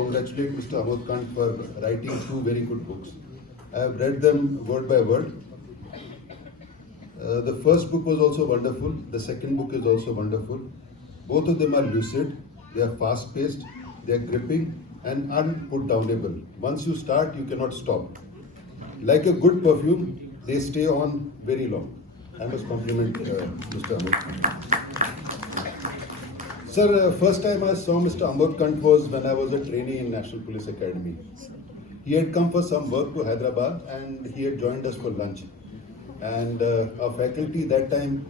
Congratulate Mr. Amod Kanth for writing two very good books. I have read them word by word. The first book was also wonderful. The second book is also wonderful. Both of them are lucid. They are fast-paced. They are gripping and unput-downable. Once you start, you cannot stop. Like a good perfume, they stay on very long. I must compliment Mr. Amod. Sir, first time I saw Mr. Amod Kanth was when I was a trainee in National Police Academy. He had come for some work to Hyderabad and he had joined us for lunch. And our faculty that time,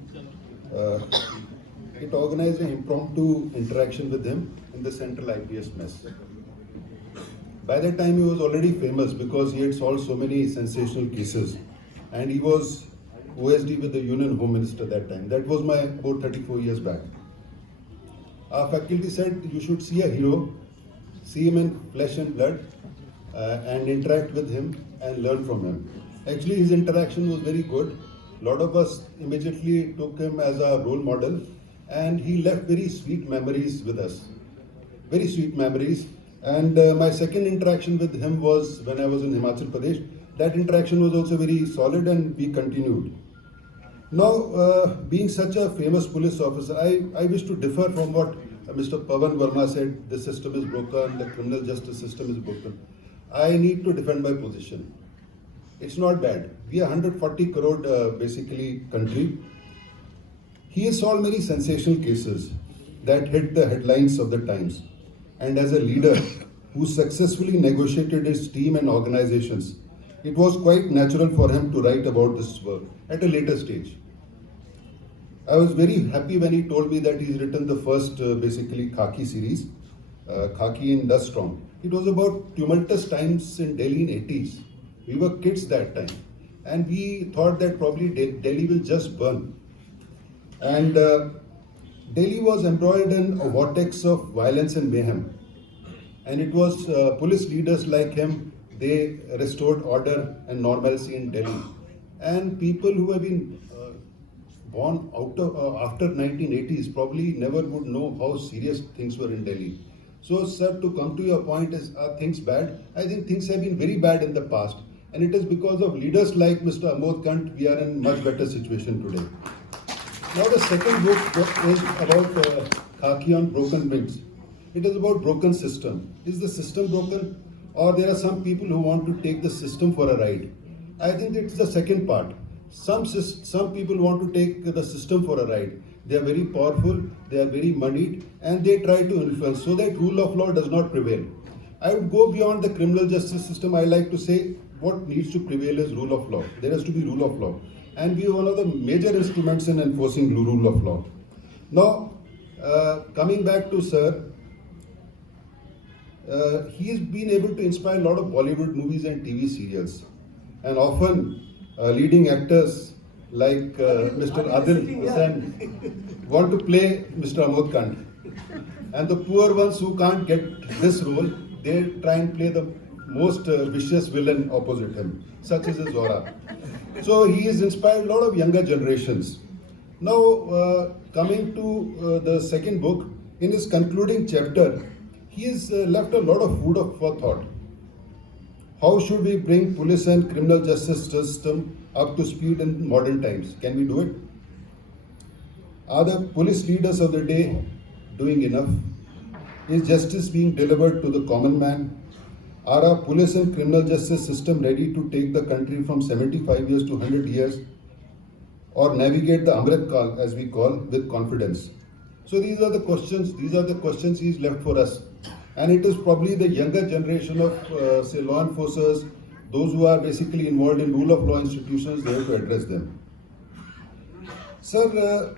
it organized an impromptu interaction with him in the Central IPS mess. By that time he was already famous because he had solved so many sensational cases. And he was OSD with the Union Home Minister that time. That was about 34 years back. Our faculty said you should see a hero, see him in flesh and blood, and interact with him and learn from him. Actually, his interaction was very good. A lot of us immediately took him as our role model, and he left very sweet memories with us. Very sweet memories. And my second interaction with him was when I was in Himachal Pradesh. That interaction was also very solid, and we continued. Now, being such a famous police officer, I wish to differ from what Mr. Pawan Verma said, the system is broken, the criminal justice system is broken. I need to defend my position. It's not bad. We are 140 crore basically country. He has solved many sensational cases that hit the headlines of the times. And as a leader who successfully negotiated his team and organizations, it was quite natural for him to write about this work at a later stage. I was very happy when he told me that he's written the first basically Khaki series, Khaki in Dust Storm. It was about tumultuous times in Delhi in 80s. We were kids that time and we thought that probably Delhi will just burn. And Delhi was embroiled in a vortex of violence and mayhem. And it was police leaders like him, they restored order and normalcy in Delhi. And people who have been born after 1980s probably never would know how serious things were in Delhi. So, sir, to come to your point, are things bad? I think things have been very bad in the past. And it is because of leaders like Mr. Amod Kanth, we are in a much better situation today. Now, the second book is about Khaki on Broken Wings. It is about broken system. Is the system broken? Or there are some people who want to take the system for a ride. I think it's the second part. Some people want to take the system for a ride. They are very powerful, they are very moneyed, and they try to influence so that rule of law does not prevail. I would go beyond the criminal justice system. I like to say what needs to prevail is rule of law. There has to be rule of law. And we are one of the major instruments in enforcing rule of law. Now, coming back to Sir, he has been able to inspire a lot of Bollywood movies and TV serials. And often, leading actors like Mr. Adil Hussain want to play Mr. Amod Kanth. And the poor ones who can't get this role, they try and play the most vicious villain opposite him, such as Zora. So he has inspired a lot of younger generations. Now, coming to the second book, in his concluding chapter, he has left a lot of food for thought. How should we bring police and criminal justice system up to speed in modern times? Can we do it? Are the police leaders of the day doing enough? Is justice being delivered to the common man? Are our police and criminal justice system ready to take the country from 75 years to 100 years? Or navigate the Amrit Kal, as we call, with confidence? So these are the questions he's left for us. And it is probably the younger generation of, say, law enforcers, those who are basically involved in rule of law institutions, they have to address them. Sir,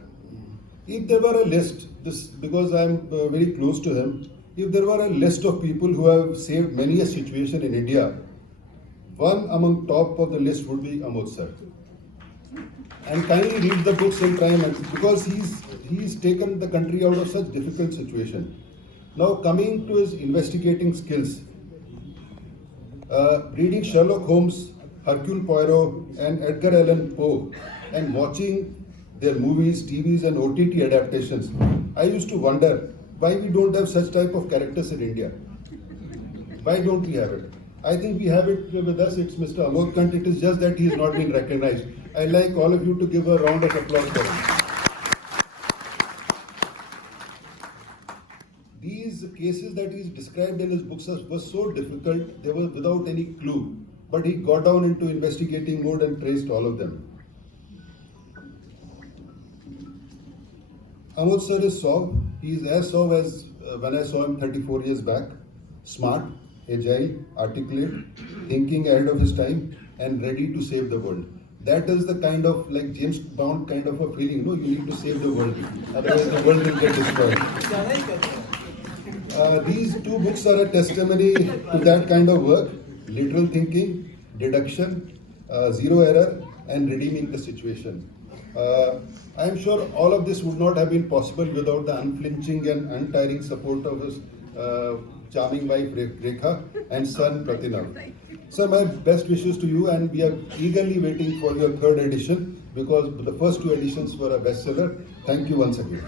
if there were a list, because I'm very close to him, if there were a list of people who have saved many a situation in India, one among top of the list would be Amod sir. And kindly read the books in crime because he's taken the country out of such difficult situation. Now coming to his investigating skills, reading Sherlock Holmes, Hercule Poirot and Edgar Allan Poe and watching their movies, TVs and OTT adaptations, I used to wonder why we don't have such type of characters in India. Why don't we have it? I think we have it with us. It's Mr. Amod Kanth. It is just that he is not being recognized. I'd like all of you to give a round of applause for him. These cases that he's described in his books were so difficult, they were without any clue. But he got down into investigating mode and traced all of them. Amod sir is suave. He is as suave as when I saw him 34 years back. Smart, agile, articulate, thinking ahead of his time, and ready to save the world. That is the kind of, like James Bond kind of a feeling, you need to save the world. Otherwise the world will get destroyed. These two books are a testimony to that kind of work: literal thinking, deduction, zero error, and redeeming the situation. I am sure all of this would not have been possible without the unflinching and untiring support of his charming wife Rekha and son Pratinav. Sir, my best wishes to you, and we are eagerly waiting for your third edition because the first two editions were a bestseller. Thank you once again.